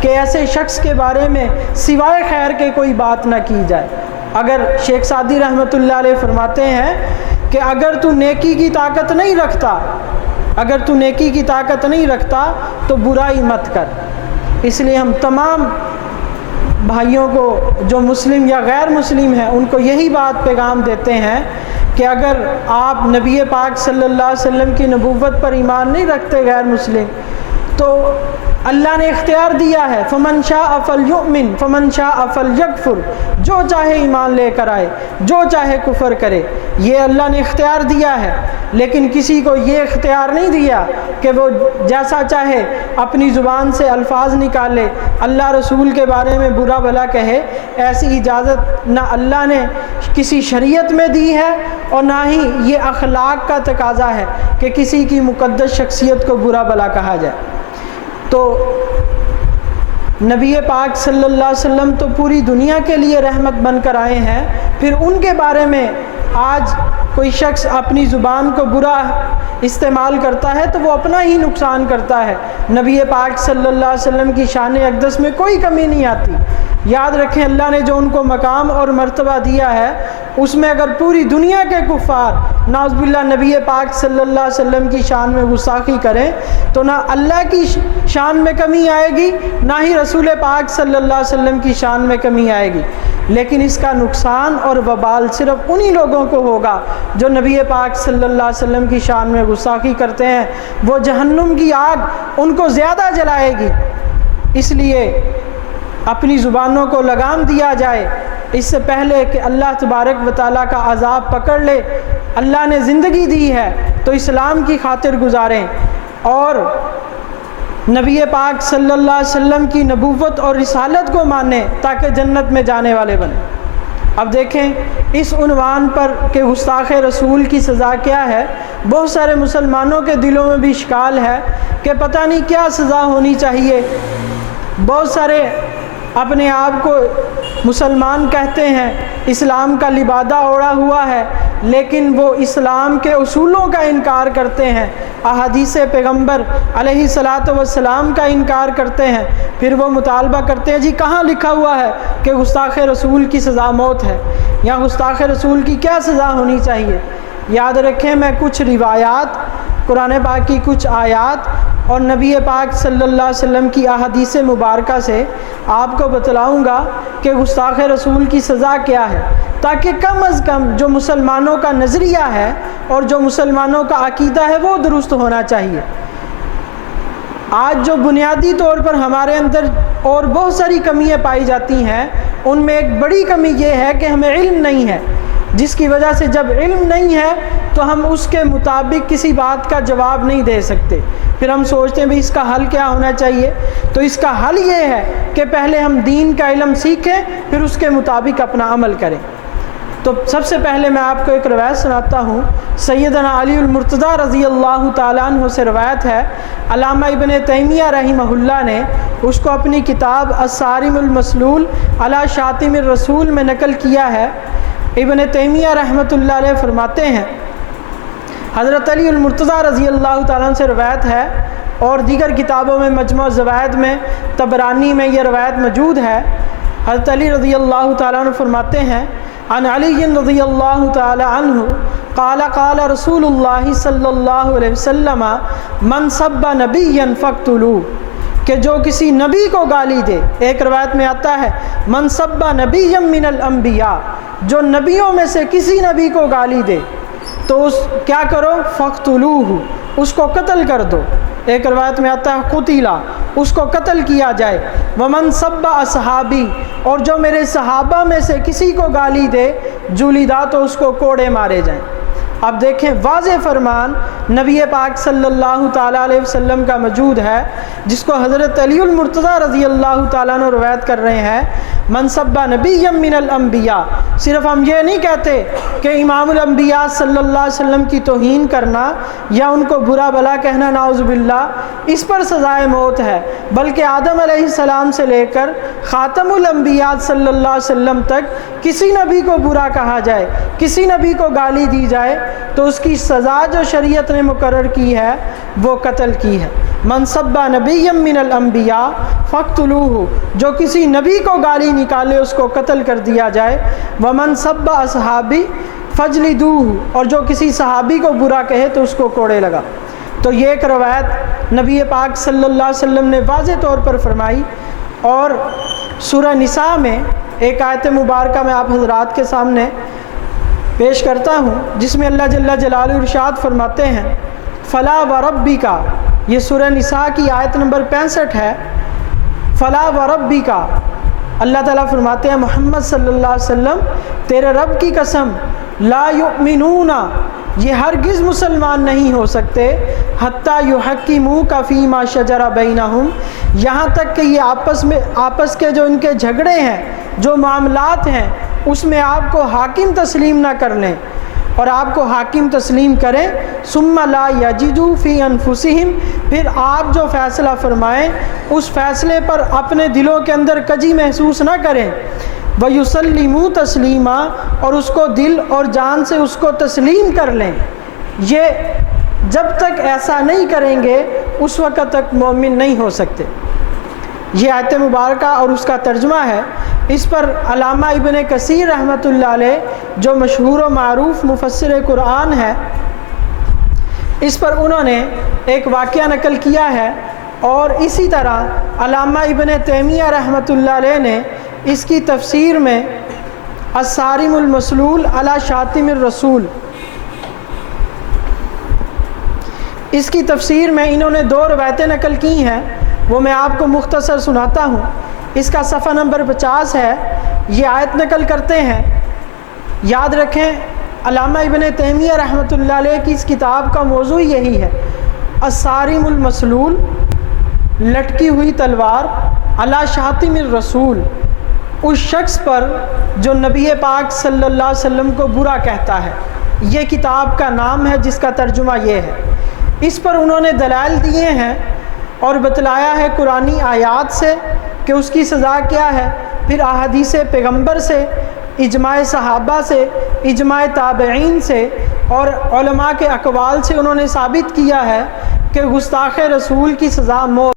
کہ ایسے شخص کے بارے میں سوائے خیر کے کوئی بات نہ کی جائے۔ اگر شیخ سعدی رحمۃ اللہ علیہ فرماتے ہیں کہ اگر تو نیکی کی طاقت نہیں رکھتا تو برائی مت کر۔ اس لیے ہم تمام بھائیوں کو جو مسلم یا غیر مسلم ہیں ان کو یہی بات پیغام دیتے ہیں کہ اگر آپ نبی پاک صلی اللہ علیہ وسلم کی نبوت پر ایمان نہیں رکھتے غیر مسلم، تو اللہ نے اختیار دیا ہے فمن شاء فلیؤمن فمن شاء فلیکفر، جو چاہے ایمان لے کر آئے، جو چاہے کفر کرے، یہ اللہ نے اختیار دیا ہے۔ لیکن کسی کو یہ اختیار نہیں دیا کہ وہ جیسا چاہے اپنی زبان سے الفاظ نکالے، اللہ رسول کے بارے میں برا بھلا کہے۔ ایسی اجازت نہ اللہ نے کسی شریعت میں دی ہے اور نہ ہی یہ اخلاق کا تقاضا ہے کہ کسی کی مقدس شخصیت کو برا بھلا کہا جائے۔ تو نبی پاک صلی اللہ علیہ وسلم تو پوری دنیا کے لیے رحمت بن کر آئے ہیں، پھر ان کے بارے میں آج کوئی شخص اپنی زبان کو برا استعمال کرتا ہے تو وہ اپنا ہی نقصان کرتا ہے۔ نبی پاک صلی اللہ علیہ وسلم کی شان اقدس میں کوئی کمی نہیں آتی۔ یاد رکھیں اللہ نے جو ان کو مقام اور مرتبہ دیا ہے اس میں اگر پوری دنیا کے کفار نعوذ باللہ نبی پاک صلی اللہ علیہ وسلم کی شان میں گستاخی کریں تو نہ اللہ کی شان میں کمی آئے گی، نہ ہی رسول پاک صلی اللہ علیہ وسلم کی شان میں کمی آئے گی۔ لیکن اس کا نقصان اور وبال صرف انہی لوگوں کو ہوگا جو نبی پاک صلی اللہ علیہ وسلم کی شان میں گستاخی کرتے ہیں۔ وہ جہنم کی آگ ان کو زیادہ جلائے گی۔ اس لیے اپنی زبانوں کو لگام دیا جائے اس سے پہلے کہ اللہ تبارک و تعالیٰ کا عذاب پکڑ لے۔ اللہ نے زندگی دی ہے تو اسلام کی خاطر گزاریں اور نبی پاک صلی اللہ علیہ وسلم کی نبوت اور رسالت کو مانیں تاکہ جنت میں جانے والے بنیں۔ اب دیکھیں اس عنوان پر کہ گستاخ رسول کی سزا کیا ہے، بہت سارے مسلمانوں کے دلوں میں بھی اشکال ہے کہ پتہ نہیں کیا سزا ہونی چاہیے۔ بہت سارے اپنے آپ کو مسلمان کہتے ہیں، اسلام کا لبادہ اوڑھا ہوا ہے، لیکن وہ اسلام کے اصولوں کا انکار کرتے ہیں، احادیث پیغمبر علیہ الصلاۃ والسلام کا انکار کرتے ہیں۔ پھر وہ مطالبہ کرتے ہیں جی کہاں لکھا ہوا ہے کہ گستاخ رسول کی سزا موت ہے، یا گستاخ رسول کی کیا سزا ہونی چاہیے۔ یاد رکھیں میں کچھ روایات، قرآن پاک کی کچھ آیات اور نبی پاک صلی اللہ علیہ وسلم کی احادیث مبارکہ سے آپ کو بتلاؤں گا کہ گستاخ رسول کی سزا کیا ہے، تاکہ کم از کم جو مسلمانوں کا نظریہ ہے اور جو مسلمانوں کا عقیدہ ہے وہ درست ہونا چاہیے۔ آج جو بنیادی طور پر ہمارے اندر اور بہت ساری کمیاں پائی جاتی ہیں، ان میں ایک بڑی کمی یہ ہے کہ ہمیں علم نہیں ہے، جس کی وجہ سے جب علم نہیں ہے تو ہم اس کے مطابق کسی بات کا جواب نہیں دے سکتے۔ پھر ہم سوچتے ہیں بھی اس کا حل کیا ہونا چاہیے، تو اس کا حل یہ ہے کہ پہلے ہم دین کا علم سیکھیں پھر اس کے مطابق اپنا عمل کریں۔ تو سب سے پہلے میں آپ کو ایک روایت سناتا ہوں، سیدنا علی المرتضیٰ رضی اللہ تعالیٰ عنہ سے روایت ہے۔ علامہ ابن تیمیہ رحمہ اللہ نے اس کو اپنی کتاب الصارم المسلول علی شاتم الرسول میں نقل کیا ہے۔ ابن تیمیہ رحمۃ اللہ علیہ فرماتے ہیں، حضرت علی المرتضیٰ رضی اللہ تعالیٰ عنہ سے روایت ہے اور دیگر کتابوں میں مجموع الزوائد میں، طبرانی میں یہ روایت موجود ہے۔ حضرت علی رضی اللہ تعالیٰ عنہ فرماتے ہیں، عن علی رضی اللہ تعالیٰ عنہ قال قال رسول اللہ صلی اللہ علیہ وسلم من سب نبیا فاقتلوه، کہ جو کسی نبی کو گالی دے، ایک روایت میں آتا ہے من سب نبیا من الانبیاء، جو نبیوں میں سے کسی نبی کو گالی دے تو اس کیا کرو، فاقتلوه، اس کو قتل کر دو۔ ایک روایت میں آتا ہے قتیلا، اس کو قتل کیا جائے۔ ومن سب اصحابی، اور جو میرے صحابہ میں سے کسی کو گالی دے، جولیدا، تو اس کو کوڑے مارے جائیں۔ اب دیکھیں واضح فرمان نبی پاک صلی اللہ تعالیٰ علیہ وسلم کا موجود ہے، جس کو حضرت علی المرتضیٰ رضی اللہ تعالیٰ عنہ روایت کر رہے ہیں، من سب نبیا من الانبیاء۔ صرف ہم یہ نہیں کہتے کہ امام الانبیاء صلی اللہ علیہ وسلم کی توہین کرنا یا ان کو برا بھلا کہنا نعوذ باللہ اس پر سزائے موت ہے، بلکہ آدم علیہ السلام سے لے کر خاتم الانبیاء صلی اللہ علیہ وسلم تک کسی نبی کو برا کہا جائے، کسی نبی کو گالی دی جائے تو اس کی سزا جو شریعت نے مقرر کی ہے وہ قتل کی ہے۔ من سب نبی من الانبیاء فاقتلوہ، جو کسی نبی کو گالی نکالے اس کو قتل کر دیا جائے، ومن سب اصحابی فجلدوہ، اور جو کسی صحابی کو برا کہے تو اس کو کوڑے لگا۔ تو یہ ایک روایت نبی پاک صلی اللہ علیہ وسلم نے واضح طور پر فرمائی۔ اور سورہ نساء میں ایک آیت مبارکہ میں آپ حضرات کے سامنے پیش کرتا ہوں، جس میں اللہ جل جلالہ ارشاد فرماتے ہیں فلا وربک، یہ سورہ نساء کی آیت نمبر 65 ہے۔ فلا وربک، اللہ تعالیٰ فرماتے ہیں محمد صلی اللہ علیہ وسلم تیرے رب کی قسم، لا یؤمنون، یہ ہرگز مسلمان نہیں ہو سکتے، حتیٰ یحکموک فیما شجر بینہم، یہاں تک کہ یہ آپس کے جو ان کے جھگڑے ہیں، جو معاملات ہیں، اس میں آپ کو حاکم تسلیم نہ کر لیں، اور آپ کو حاکم تسلیم کریں، ثم لا یجدوا فی انفسہم، پھر آپ جو فیصلہ فرمائیں اس فیصلے پر اپنے دلوں کے اندر کجی محسوس نہ کریں، وَيُسَلِّمُوا تَسْلِيمًا، اور اس کو دل اور جان سے اس کو تسلیم کر لیں۔ یہ جب تک ایسا نہیں کریں گے اس وقت تک مومن نہیں ہو سکتے۔ یہ آیت مبارکہ اور اس کا ترجمہ ہے۔ اس پر علامہ ابن کثیر رحمۃ اللہ علیہ جو مشہور و معروف مفسر قرآن ہے، اس پر انہوں نے ایک واقعہ نقل کیا ہے، اور اسی طرح علامہ ابن تیمیہ رحمۃ اللہ علیہ نے اس کی تفسیر میں الصارم المسلول علی شاتم الرسول، اس کی تفسیر میں انہوں نے 2 روایتیں نقل کی ہیں، وہ میں آپ کو مختصر سناتا ہوں۔ اس کا صفحہ نمبر 50 ہے۔ یہ آیت نقل کرتے ہیں، یاد رکھیں علامہ ابن تیمیہ رحمۃ اللہ علیہ کی اس کتاب کا موضوع یہی ہے، الصارم المسلول، لٹکی ہوئی تلوار، علی شاتم الرسول، اس شخص پر جو نبی پاک صلی اللہ علیہ وسلم کو برا کہتا ہے۔ یہ کتاب کا نام ہے جس کا ترجمہ یہ ہے۔ اس پر انہوں نے دلائل دیے ہیں اور بتلایا ہے قرآنی آیات سے کہ اس کی سزا کیا ہے، پھر احادیث پیغمبر سے، اجماع صحابہ سے، اجماع تابعین سے، اور علماء کے اقوال سے انہوں نے ثابت کیا ہے کہ گستاخ رسول کی سزا موت